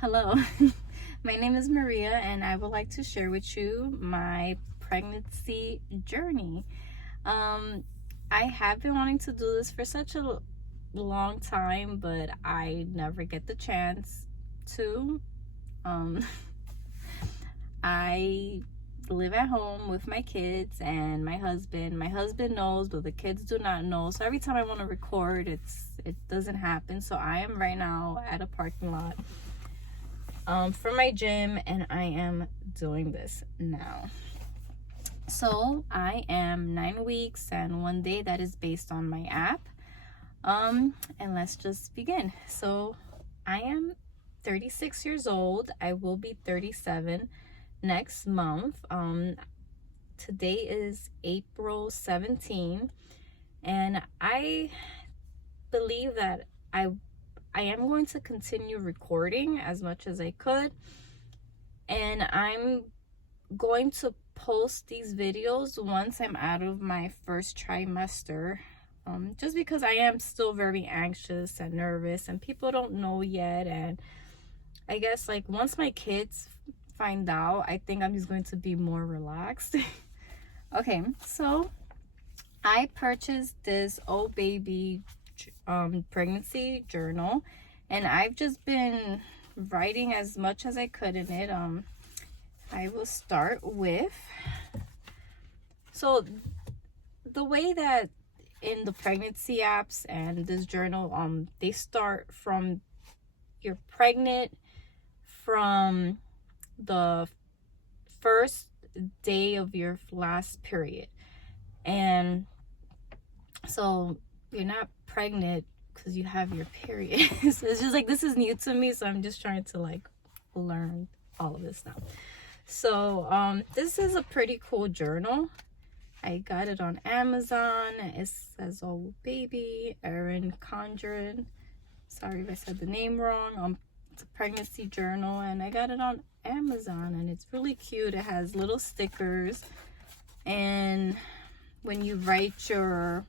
Hello, my name is Maria, and I would like to share with you my pregnancy journey. Um, I have been wanting to do this for such a long time, but I never get the chance to. Um, I live at home with my kids and my husband. My husband knows, but the kids do not know. So every time I want to record, it doesn't happen. So I am right now at a parking lot for my gym, and I am doing this now. So I am 9 weeks and 1 day. That is based on my app. And let's just begin. So I am 36 years old. I will be 37 next month. Today is April 17, and I believe that I am going to continue recording as much as I could, and I'm going to post these videos once I'm out of my first trimester, just because I am still very anxious and nervous, and people don't know yet. And I guess like once my kids find out, I think I'm just going to be more relaxed. Okay, so I purchased this old baby pregnancy journal, and I've just been writing as much as I could in it. I will start with, so the way that in the pregnancy apps and this journal, they start from you're pregnant from the first day of your last period. And so you're not pregnant because you have your period. So it's just like, this is new to me, so I'm just trying to like learn all of this now. So this is a pretty cool journal. I got it on Amazon. It says "Oh Baby," Erin Condren. Sorry if I said the name wrong. It's a pregnancy journal, and I got it on Amazon, and it's really cute. It has little stickers, and when you write your,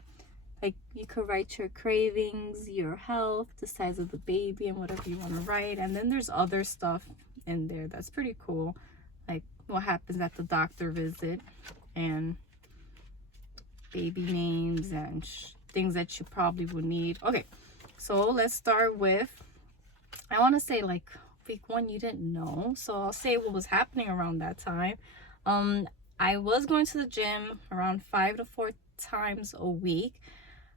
like, you could write your cravings, your health, the size of the baby, and whatever you want to write. And then there's other stuff in there that's pretty cool, like what happens at the doctor visit, and baby names and things that you probably would need. Okay, so let's start with, I want to say like week 1 you didn't know, so I'll say what was happening around that time. I was going to the gym around 5 to 4 times a week.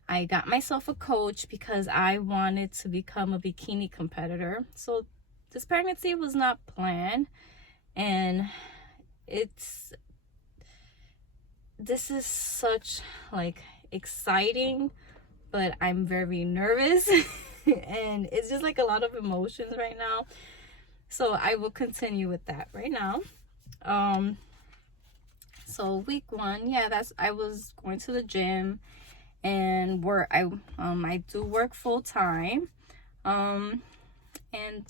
I got myself a coach because I wanted to become a bikini competitor. So this pregnancy was not planned, and this is such like exciting, but I'm very nervous and it's just like a lot of emotions right now. So I will continue with that right now. So week 1, yeah, I was going to the gym and work. I do work full time. And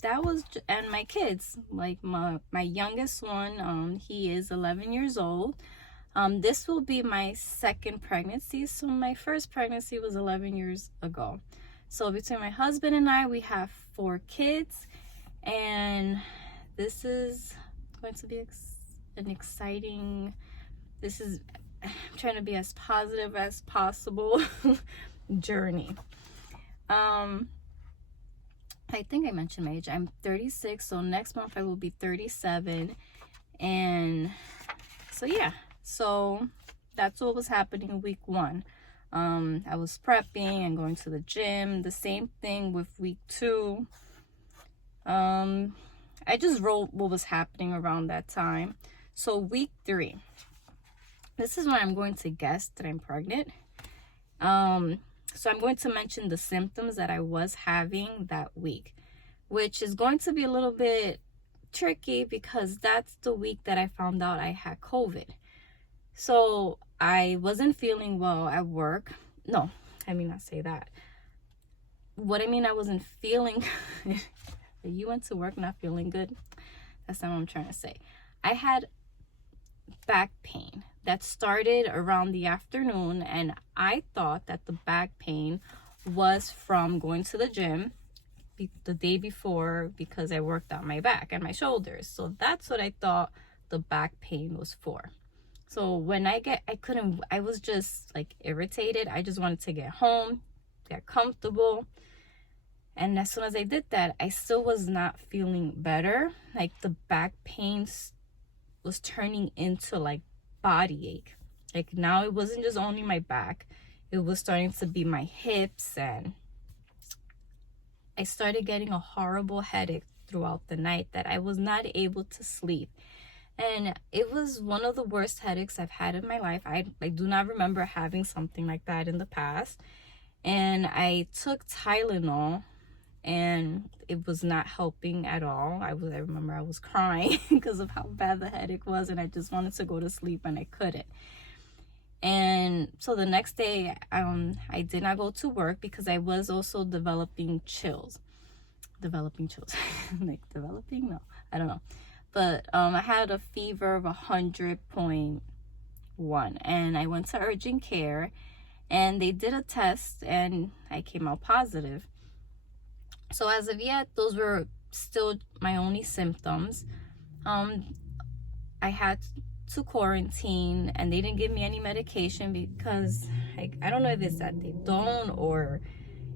that was, and my kids, like my youngest one, he is 11 years old. This will be my second pregnancy. So my first pregnancy was 11 years ago. So between my husband and I, we have 4 kids, and this is going to be an exciting, I'm trying to be as positive as possible journey. I think I mentioned my age. I'm 36, so next month I will be 37. And so yeah, so that's what was happening in week 1. I was prepping and going to the gym. The same thing with week 2. I just wrote what was happening around that time. So week 3, this is when I'm going to guess that I'm pregnant. So I'm going to mention the symptoms that I was having that week, which is going to be a little bit tricky because that's the week that I found out I had COVID. So I wasn't feeling well at work. No, I mean, not say that. What I mean, I wasn't feeling you went to work not feeling good. That's not what I'm trying to say. I had back pain that started around the afternoon, and I thought that the back pain was from going to the gym the day before because I worked out my back and my shoulders. So that's what I thought the back pain was for. So when I was just like irritated. I just wanted to get home, get comfortable. And as soon as I did that, I still was not feeling better. Like the back pain was turning into like body ache. Like now it wasn't just only my back. It was starting to be my hips, and I started getting a horrible headache throughout the night that I was not able to sleep. And it was one of the worst headaches I've had in my life. I do not remember having something like that in the past. And I took Tylenol, and it was not helping at all. I remember I was crying because of how bad the headache was, and I just wanted to go to sleep and I couldn't. And so the next day, I did not go to work because I was also developing chills. Like developing? No, I don't know. But I had a fever of 100.1, and I went to urgent care, and they did a test, and I came out positive. So as of yet, those were still my only symptoms. I had to quarantine, and they didn't give me any medication because I don't know if it's that they don't, or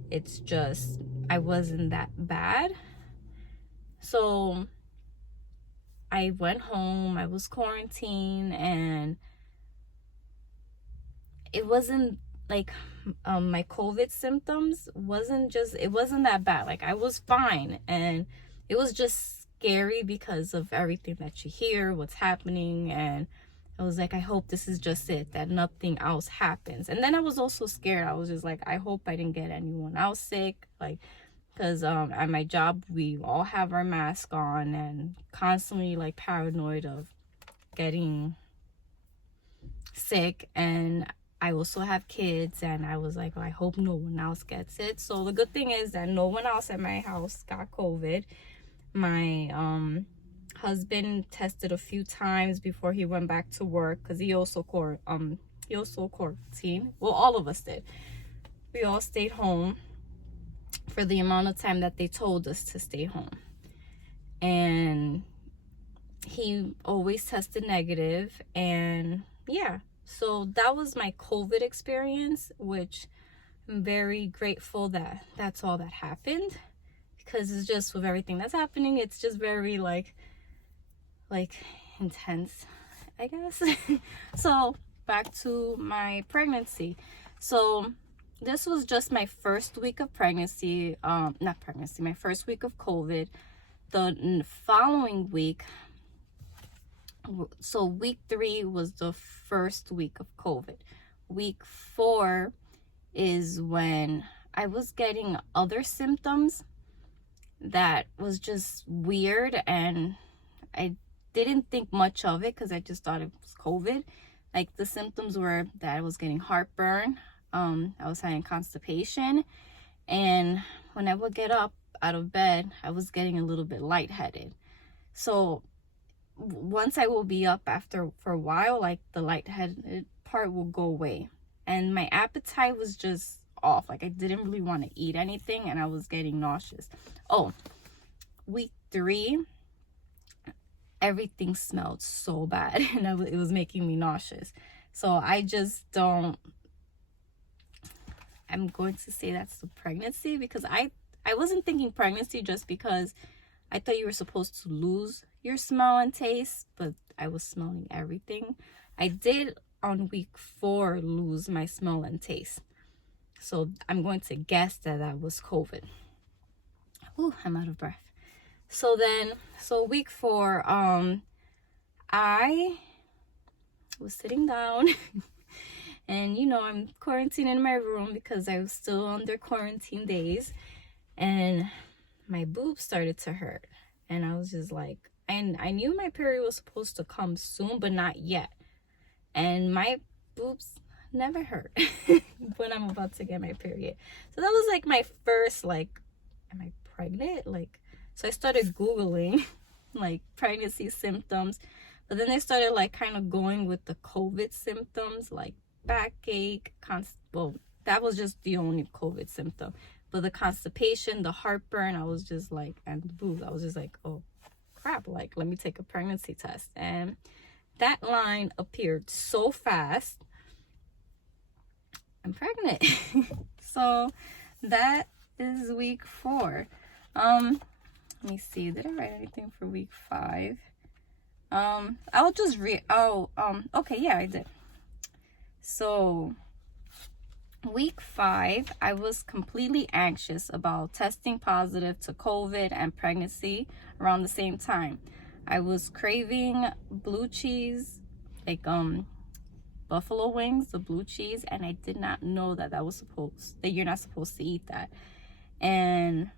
it's just I wasn't that bad. So I went home, I was quarantined, and it wasn't like my COVID symptoms wasn't that bad. Like I was fine, and it was just scary because of everything that you hear, what's happening. And I was like, I hope this is just it, that nothing else happens. And then I was also scared. I was just like, I hope I didn't get anyone else sick, like, because at my job we all have our mask on, and constantly like paranoid of getting sick. And I also have kids, and I was like, oh, I hope no one else gets it. So the good thing is that no one else at my house got COVID. My husband tested a few times before he went back to work because he also quarantined. Well, all of us did. We all stayed home for the amount of time that they told us to stay home. And he always tested negative. And yeah, so that was my COVID experience, which I'm very grateful that that's all that happened, because it's just with everything that's happening, it's just very like intense, I guess. So back to my pregnancy. So this was just my first week of pregnancy, my first week of COVID. The following week, so week 3 was the first week of COVID. Week 4 is when I was getting other symptoms that was just weird, and I didn't think much of it because I just thought it was COVID. Like the symptoms were that I was getting heartburn, I was having constipation, and when I would get up out of bed, I was getting a little bit lightheaded. So once I will be up for a while, like the lightheaded part will go away, and my appetite was just off. Like I didn't really want to eat anything, and I was getting nauseous. Oh, week 3, everything smelled so bad, and it was making me nauseous. So I'm going to say that's the pregnancy, because I wasn't thinking pregnancy just because I thought you were supposed to lose your smell and taste, but I was smelling everything. I did on week 4 lose my smell and taste. So I'm going to guess that was COVID. Ooh, I'm out of breath. So week 4, I was sitting down and I'm quarantined in my room because I was still under quarantine days, and my boobs started to hurt. And I was just like, and I knew my period was supposed to come soon, but not yet. And my boobs never hurt when I'm about to get my period. So that was like my first, like, am I pregnant? Like, so I started Googling like pregnancy symptoms, but then they started like kind of going with the COVID symptoms, like backache, well, that was just the only COVID symptom. But the constipation, the heartburn, I was just like, and the boobs, I was just like, oh crap, like let me take a pregnancy test. And that line appeared so fast. I'm pregnant. So that is week 4. Let me see, did I write anything for week 5? I'll just read. Okay, yeah, I did. So week 5, I was completely anxious about testing positive to COVID and pregnancy around the same time. I was craving blue cheese, like buffalo wings, the blue cheese, and I did not know that you're not supposed to eat that. And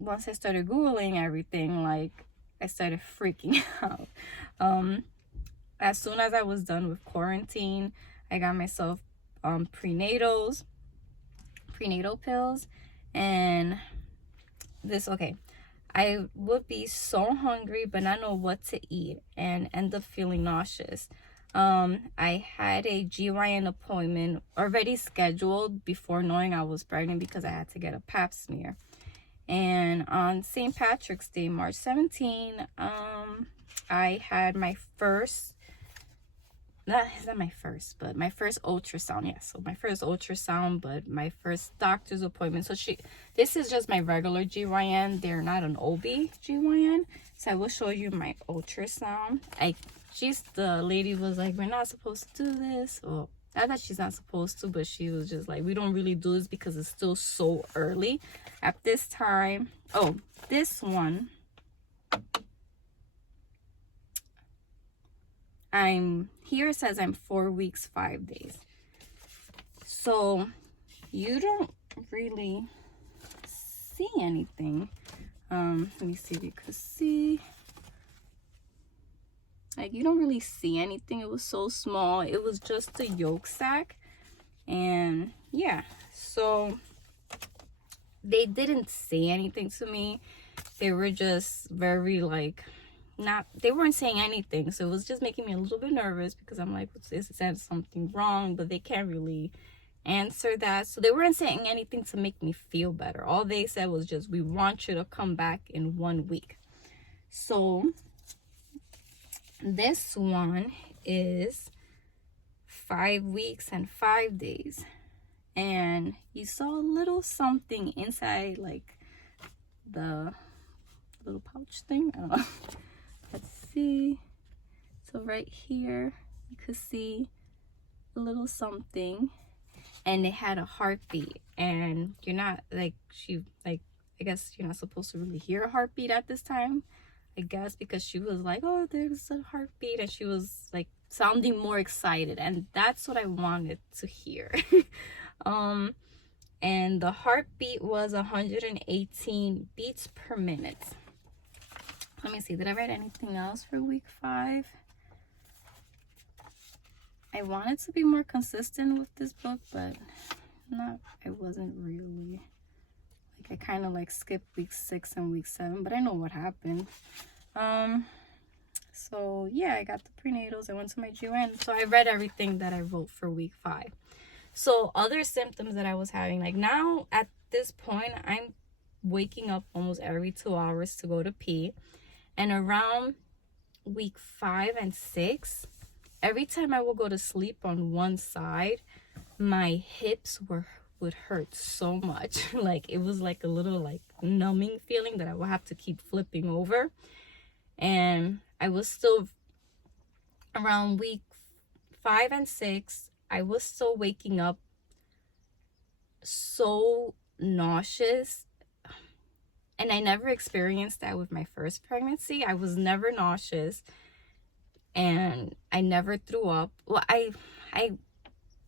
once I started Googling everything, like I started freaking out. As soon as I was done with quarantine, I got myself prenatal pills. And I would be so hungry but not know what to eat and end up feeling nauseous. I had a GYN appointment already scheduled before knowing I was pregnant because I had to get a pap smear. And on St. Patrick's Day, March 17, I had my first, my first ultrasound. Yeah, so my first ultrasound, but my first doctor's appointment. So this is just my regular GYN. They're not an OB GYN. So I will show you my ultrasound. The lady was like, we're not supposed to do this. Well, not that she's not supposed to, but she was just like, we don't really do this because it's still so early at this time. Oh, this one, it says I'm 4 weeks, 5 days. So you don't really see anything. Let me see if you could see. Like, you don't really see anything. It was so small. It was just a yolk sac. And yeah, so they didn't say anything to me. They were just very they weren't saying anything. So it was just making me a little bit nervous because I'm like, is there something wrong? But they can't really answer that. So they weren't saying anything to make me feel better. All they said was just, we want you to come back in 1 week. So this one is 5 weeks and 5 days. And you saw a little something inside, like the little pouch thing. I don't know. Let's see. So right here, you could see a little something. And it had a heartbeat. And you're not, I guess you're not supposed to really hear a heartbeat at this time. I guess because she was like, oh, there's a heartbeat, and she was like sounding more excited, and that's what I wanted to hear. And the heartbeat was 118 beats per minute. Let me see, did I write anything else for week 5? I wanted to be more consistent with this book, but I wasn't really. I kind of skipped week 6 and week 7, but I know what happened. So yeah, I got the prenatals. I went to my GYN. So I read everything that I wrote for week 5. So other symptoms that I was having, now at this point, I'm waking up almost every 2 hours to go to pee. And around week 5 and 6, every time I would go to sleep on one side, my hips would hurt so much. It was a little numbing feeling that I would have to keep flipping over. And I was still around week 5 and 6, I was still waking up so nauseous. And I never experienced that with my first pregnancy. I was never nauseous, and I never threw up. Well, I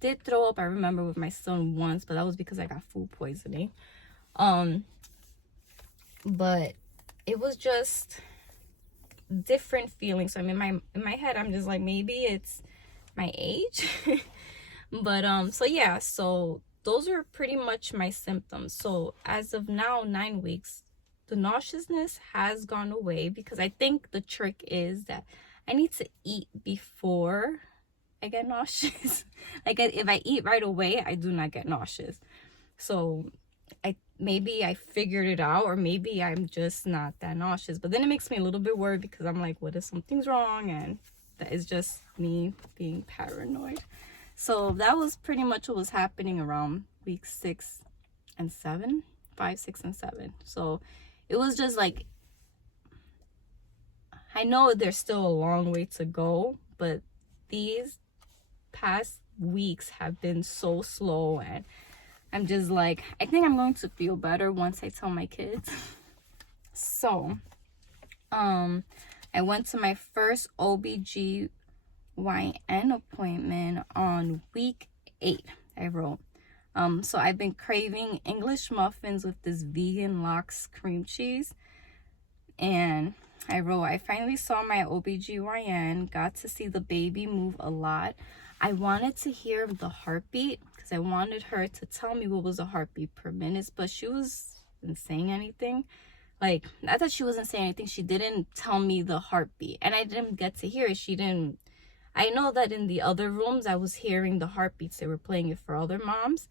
did throw up, I remember, with my son once, but that was because I got food poisoning. But it was just different feelings. So in my head, I'm just like, maybe it's my age. But so yeah, so those are pretty much my symptoms. So as of now, 9 weeks, the nauseousness has gone away, because I think the trick is that I need to eat before I get nauseous. If I eat right away, I do not get nauseous. So I maybe I figured it out, or maybe I'm just not that nauseous. But then it makes me a little bit worried because I'm like, what if something's wrong? And that is just me being paranoid. So that was pretty much what was happening around week 6 and 7, 5, 6, and 7. So it was just like, I know there's still a long way to go, but these past weeks have been so slow, and I'm just like, I think I'm going to feel better once I tell my kids. So I went to my first OBGYN appointment on week 8. I wrote so I've been craving English muffins with this vegan lox cream cheese. And I wrote, I finally saw my OBGYN, got to see the baby move a lot. I wanted to hear the heartbeat because I wanted her to tell me what was a heartbeat per minute, but she wasn't saying anything. Like, not that she wasn't saying anything, she didn't tell me the heartbeat, and I didn't get to hear it. I know that in the other rooms I was hearing the heartbeats. They were playing it for other moms,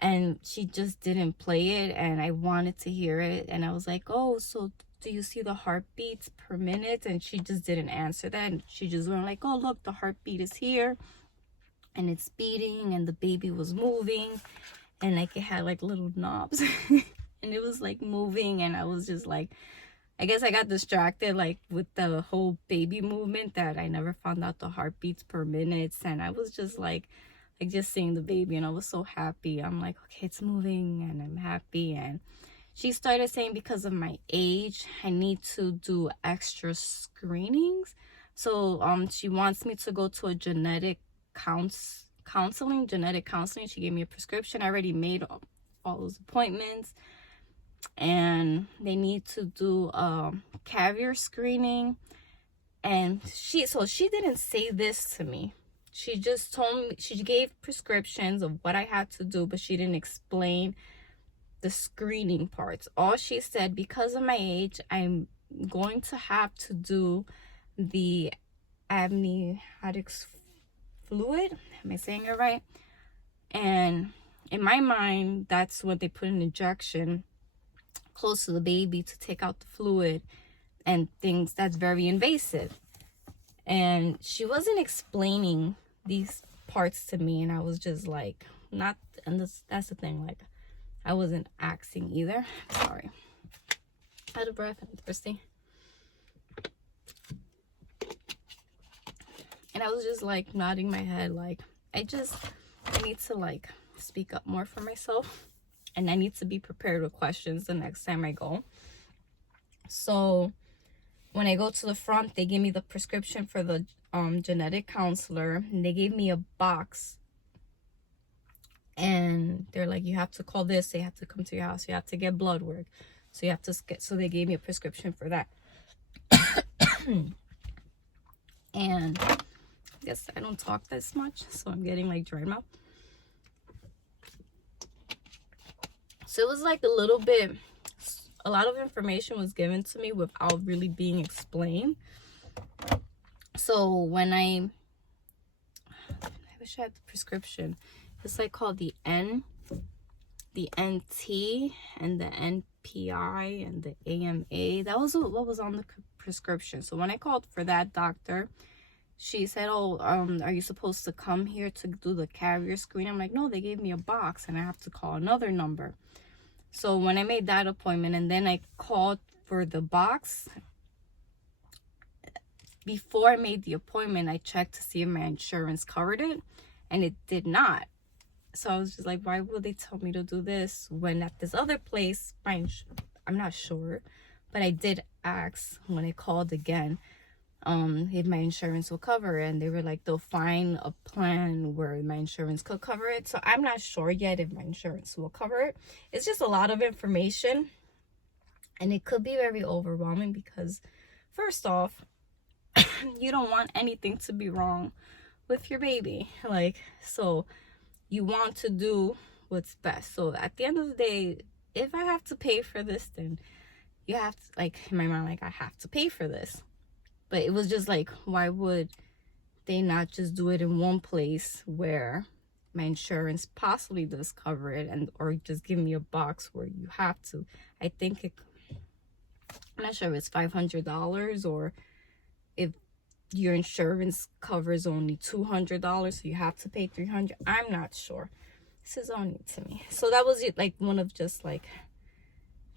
and she just didn't play it, and I wanted to hear it. And I was like, oh, so do you see the heartbeats per minute? And she just didn't answer that. And she just went like, oh, look, the heartbeat is here and it's beating, and the baby was moving, and like it had like little knobs and it was like moving. And I was just like, I guess I got distracted like with the whole baby movement that I never found out the heartbeats per minute. And I was just like just seeing the baby, and I was so happy. I'm like, okay, it's moving and I'm happy. And she started saying because of my age, I need to do extra screenings. So she wants me to go to a genetic counseling. She gave me a prescription. I already made all those appointments. And they need to do a carrier screening. And she didn't say this to me. She just told me, she gave prescriptions of what I had to do, but she didn't explain the screening parts. All she said, because of my age, I'm going to have to do the amniotic fluid. Am I saying it right? And in my mind, that's when they put an injection close to the baby to take out the fluid and things that's very invasive. And she wasn't explaining these parts to me, and I was just like, not, and that's the thing, like, I wasn't asking either. Sorry. Out of breath, I'm thirsty. And I was just like nodding my head, like, I need to like speak up more for myself, and I need to be prepared with questions the next time I go. So when I go to the front, they gave me the prescription for the genetic counselor, and they gave me a box. And they're like, you have to call this. They have to come to your house. You have to get blood work. So you have to get. So they gave me a prescription for that. And I guess I don't talk this much, so I'm getting like dry mouth. So it was like a lot of information was given to me without really being explained. So when I wish I had the prescription. It's like called the NT, and the NPI, and the AMA. That was what was on the prescription. So when I called for that doctor, she said, oh, are you supposed to come here to do the carrier screen? I'm like, no, they gave me a box and I have to call another number. So when I made that appointment, and then I called for the box, before I made the appointment, I checked to see if my insurance covered it, and it did not. So I was just like, why would they tell me to do this when at this other place, I'm not sure, but I did ask when I called again if my insurance will cover it, and they were like, they'll find a plan where my insurance could cover it. So I'm not sure yet if my insurance will cover it. It's just a lot of information, and it could be very overwhelming because, first off, you don't want anything to be wrong with your baby. Like, so you want to do what's best. So at the end of the day, if I have to pay for this, then you have to, like, in my mind, like, I have to pay for this. But it was just like, why would they not just do it in one place where my insurance possibly does cover it, and or just give me a box where you have to. I think I'm not sure if it's $500 or if your insurance covers only $200, so you have to pay $300. I'm not sure. This is all new to me. So that was it, like one of just like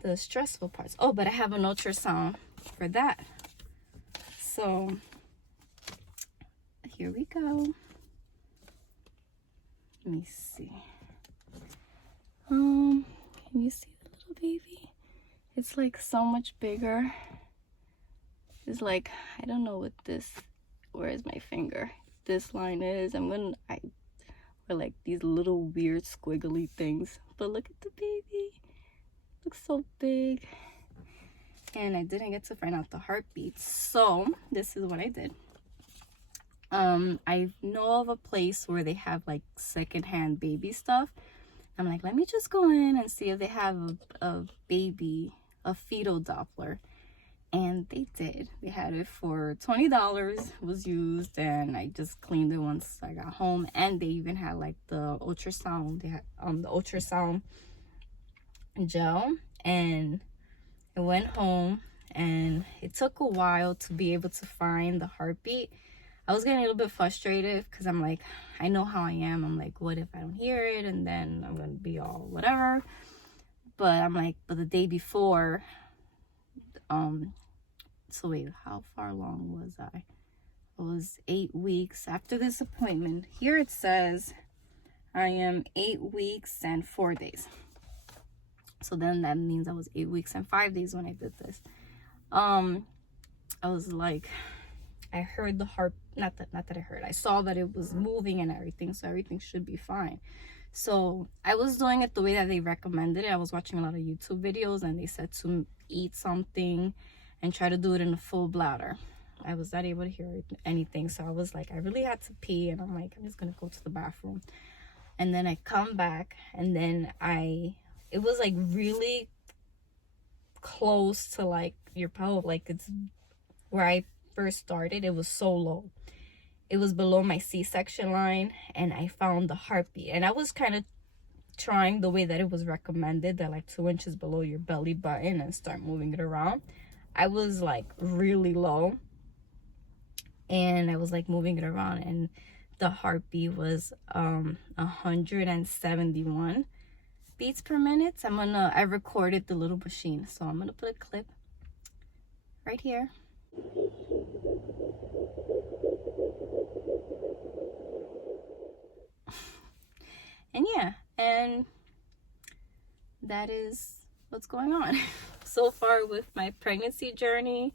the stressful parts. Oh, but I have an ultrasound for that. So here we go. Let me see. Can you see the little baby? It's like so much bigger. It's like, I don't know what this, where is my finger? This line is, or like these little weird squiggly things. But look at the baby. Looks so big. And I didn't get to find out the heartbeats. So this is what I did. I know of a place where they have like secondhand baby stuff. I'm like, let me just go in and see if they have a fetal Doppler. And they did. They had it for $20. It was used, and I just cleaned it once I got home. And they even had like the ultrasound. They had the ultrasound gel. And I went home, and it took a while to be able to find the heartbeat. I was getting a little bit frustrated because I'm like, I know how I am. I'm like, what if I don't hear it? And then I'm going to be all whatever. But I'm like, but the day before, so wait, how far along was I? It was 8 weeks after this appointment. Here it says I am 8 weeks and 4 days. So then that means I was 8 weeks and 5 days when I did this. I was like, I heard the heart, not that I heard, I saw that it was moving and everything, so everything should be fine. So I was doing it the way that they recommended it. I was watching a lot of YouTube videos, and they said to eat something and try to do it in a full bladder. I was not able to hear anything, so I was like, I really had to pee, and I'm like, I'm just gonna go to the bathroom. And then I come back, and then it was like really close to like your pelvic, like it's where I first started. It was so low. It was below my C-section line, and I found the heartbeat. And I was kind of trying the way that it was recommended, that like 2 inches below your belly button, and start moving it around. I was like really low, and I was like moving it around, and the heartbeat was 171 beats per minute. I recorded the little machine, so I'm gonna put a clip right here. And yeah, and that is what's going on so far with my pregnancy journey,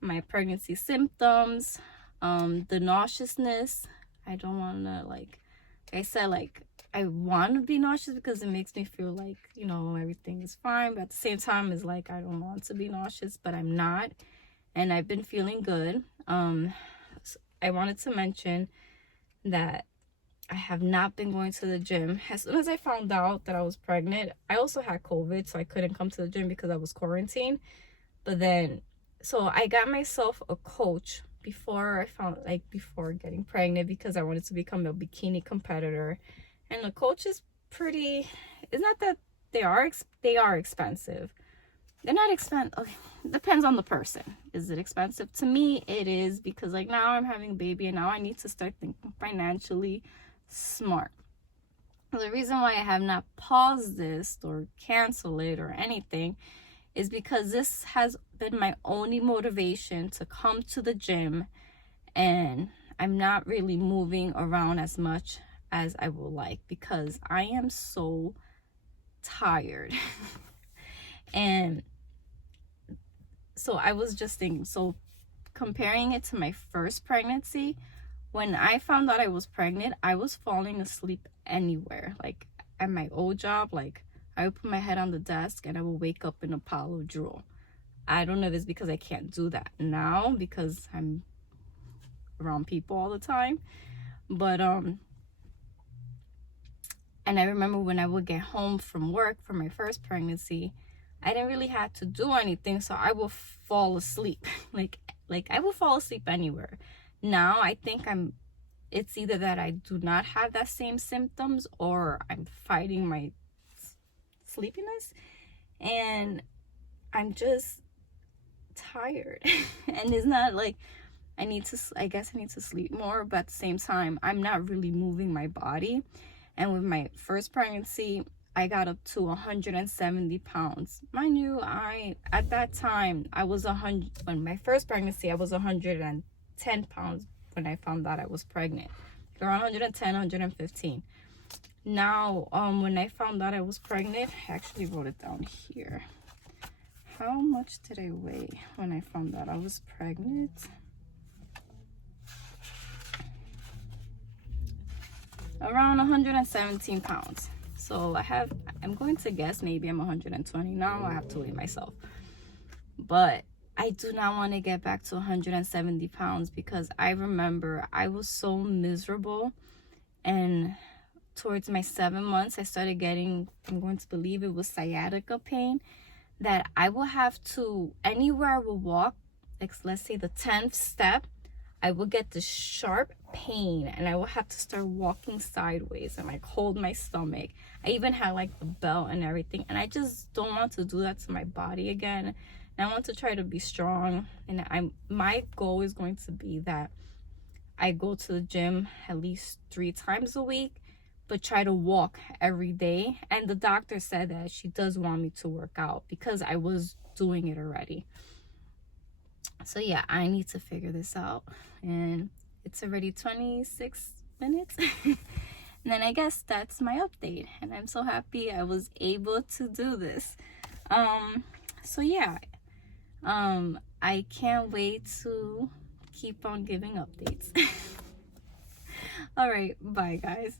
my pregnancy symptoms, the nauseousness. I don't want to, like I said, like I want to be nauseous because it makes me feel like, you know, everything is fine, but at the same time it's like I don't want to be nauseous, but I'm not, and I've been feeling good. I wanted to mention that I have not been going to the gym. As soon as I found out that I was pregnant, I also had COVID, so I couldn't come to the gym because I was quarantined. But then, so I got myself a coach before getting pregnant, because I wanted to become a bikini competitor. And the coach is pretty, it's not that they are expensive. They're not expensive. Okay, depends on the person. Is it expensive? To me, it is, because like now I'm having a baby, and now I need to start thinking financially smart. The reason why I have not paused this or canceled it or anything is because this has been my only motivation to come to the gym, and I'm not really moving around as much as I would like because I am so tired. And so I was just thinking, so comparing it to my first pregnancy, when I found out I was pregnant, I was falling asleep anywhere. Like at my old job, like I would put my head on the desk and I would wake up in a pile of drool. I don't know if it's because I can't do that now because I'm around people all the time. But and I remember when I would get home from work from my first pregnancy, I didn't really have to do anything, so I would fall asleep. like I would fall asleep anywhere. Now I think I'm it's either that I do not have that same symptoms or I'm fighting my sleepiness, and I'm just tired. And it's not like I guess I need to sleep more, but at the same time, I'm not really moving my body. And with my first pregnancy, I got up to 170 pounds. Mind you, at that time, I was 100, when my first pregnancy, I was 110 pounds when I found out I was pregnant. Around 110, 115. Now, when I found out I was pregnant, I actually wrote it down here. How much did I weigh when I found out I was pregnant? Around 117 pounds. So I'm going to guess maybe I'm 120 now. I have to weigh myself. But I do not want to get back to 170 pounds because I remember I was so miserable. And towards my 7 months, I started getting, I'm going to believe it was sciatica pain, that I will have to, anywhere I will walk, like let's say the 10th step, I will get this sharp pain and I will have to start walking sideways and like hold my stomach. I even had like the belt and everything, and I just don't want to do that to my body again. And I want to try to be strong, and my goal is going to be that I go to the gym at least 3 times a week, but try to walk every day. And the doctor said that she does want me to work out because I was doing it already. So yeah, I need to figure this out. And it's already 26 minutes. And then I guess that's my update. And I'm so happy I was able to do this. So yeah, I can't wait to keep on giving updates. All right, bye guys.